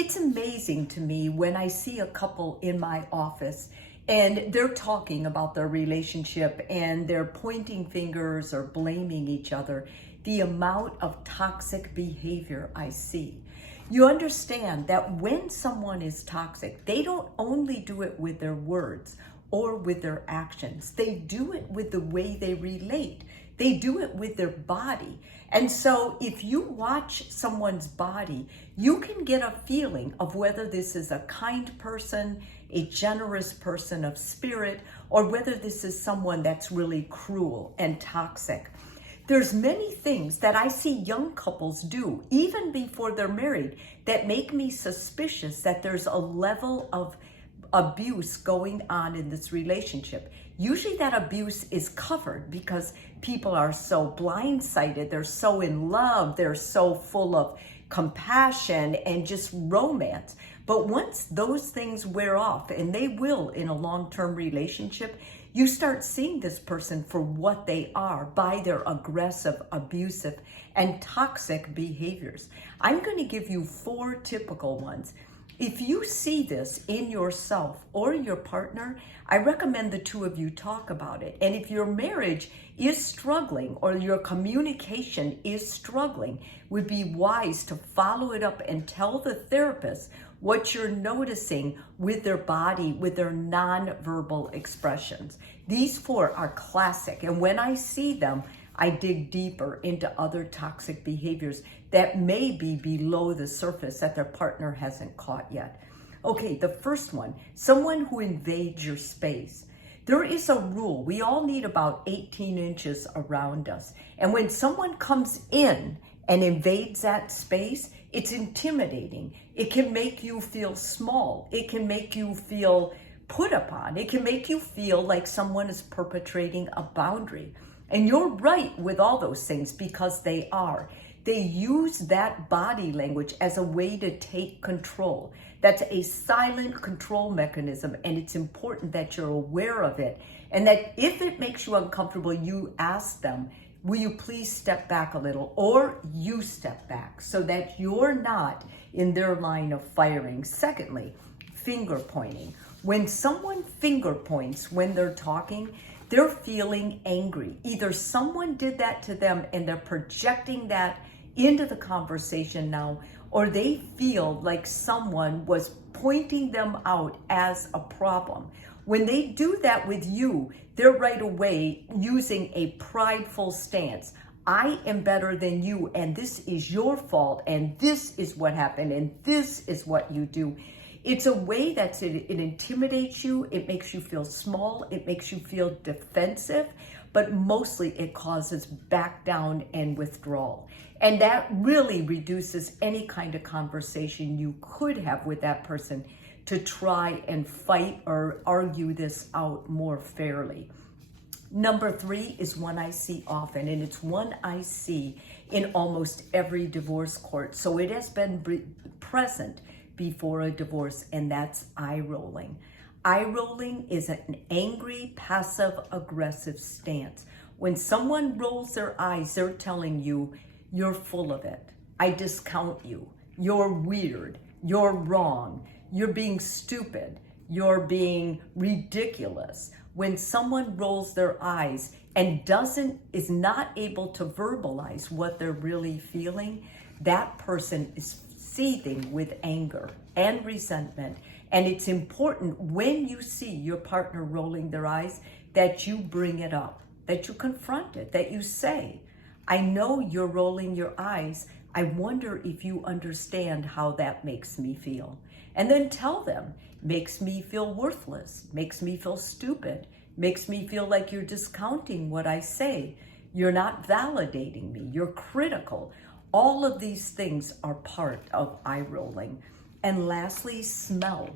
It's amazing to me when I see a couple in my office and they're talking about their relationship and they're pointing fingers or blaming each other, the amount of toxic behavior I see. You understand that when someone is toxic, they don't only do it with their words or with their actions. They do it with the way they relate. They do it with their body. And so if you watch someone's body, you can get a feeling of whether this is a kind person, a generous person of spirit, or whether this is someone that's really cruel and toxic. There's many things that I see young couples do, even before they're married, that make me suspicious that there's a level of abuse going on in this relationship. Usually that abuse is covered because people are so blindsided, they're so in love, they're so full of compassion and just romance. But once those things wear off, and they will in a long-term relationship, you start seeing this person for what they are by their aggressive, abusive, and toxic behaviors. I'm going to give you 4 typical ones. If you see this in yourself or your partner, I recommend the two of you talk about it. And if your marriage is struggling or your communication is struggling, it would be wise to follow it up and tell the therapist what you're noticing with their body, with their nonverbal expressions. These 4 are classic, and when I see them, I dig deeper into other toxic behaviors that may be below the surface that their partner hasn't caught yet. Okay, the first one, someone who invades your space. There is a rule. We all need about 18 inches around us. And when someone comes in and invades that space, it's intimidating. It can make you feel small. It can make you feel put upon. It can make you feel like someone is perpetrating a boundary. And you're right with all those things because they are. They use that body language as a way to take control. That's a silent control mechanism, and it's important that you're aware of it. And that if it makes you uncomfortable, you ask them, will you please step back a little, or you step back so that you're not in their line of firing. Secondly, finger pointing. When someone finger points when they're talking, they're feeling angry. Either someone did that to them and they're projecting that into the conversation now, or they feel like someone was pointing them out as a problem. When they do that with you, they're right away using a prideful stance. I am better than you, and this is your fault, and this is what happened, and this is what you do. It's a way that it intimidates you, it makes you feel small, it makes you feel defensive, but mostly it causes back down and withdrawal. And that really reduces any kind of conversation you could have with that person to try and fight or argue this out more fairly. Number 3 is one I see often, and it's one I see in almost every divorce court. So it has been present before a divorce, and that's eye rolling. Eye rolling is an angry, passive-aggressive stance. When someone rolls their eyes, they're telling you, you're full of it. I discount you. You're weird. You're wrong. You're being stupid. You're being ridiculous. When someone rolls their eyes and is not able to verbalize what they're really feeling, that person is seething with anger and resentment. And it's important when you see your partner rolling their eyes that you bring it up, that you confront it, that you say, I know you're rolling your eyes. I wonder if you understand how that makes me feel. And then tell them, makes me feel worthless, makes me feel stupid, makes me feel like you're discounting what I say. You're not validating me. You're critical. All of these things are part of eye rolling. And lastly, smell.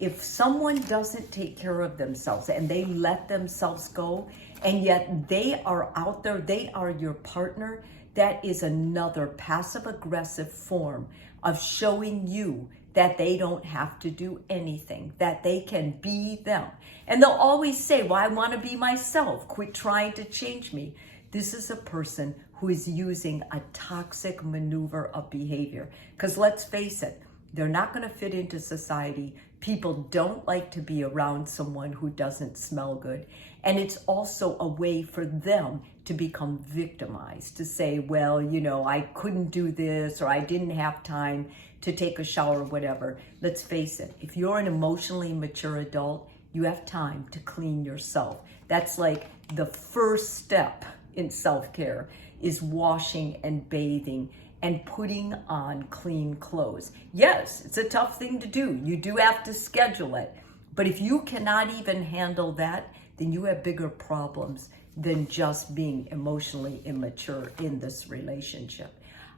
If someone doesn't take care of themselves and they let themselves go, and yet they are out there, they are your partner, that is another passive-aggressive form of showing you that they don't have to do anything, that they can be them. And they'll always say, well, I want to be myself. Quit trying to change me. This is a person who is using a toxic maneuver of behavior. Because let's face it, They're not going to fit into society. People don't like to be around someone who doesn't smell good. And it's also a way for them to become victimized, to say, well, I couldn't do this, or I didn't have time to take a shower, or whatever. Let's face it, if you're an emotionally mature adult, you have time to clean yourself. That's like the first step in self-care, is washing and bathing and putting on clean clothes. Yes, it's a tough thing to do. You do have to schedule it. But if you cannot even handle that, then you have bigger problems than just being emotionally immature in this relationship.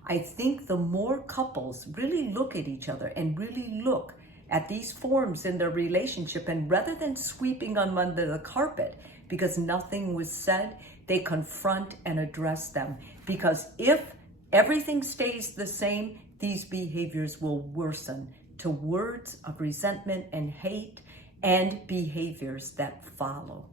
I think the more couples really look at each other and really look at these forms in their relationship, and rather than sweeping them under the carpet because nothing was said, they confront and address them. Because if everything stays the same, these behaviors will worsen to words of resentment and hate and behaviors that follow.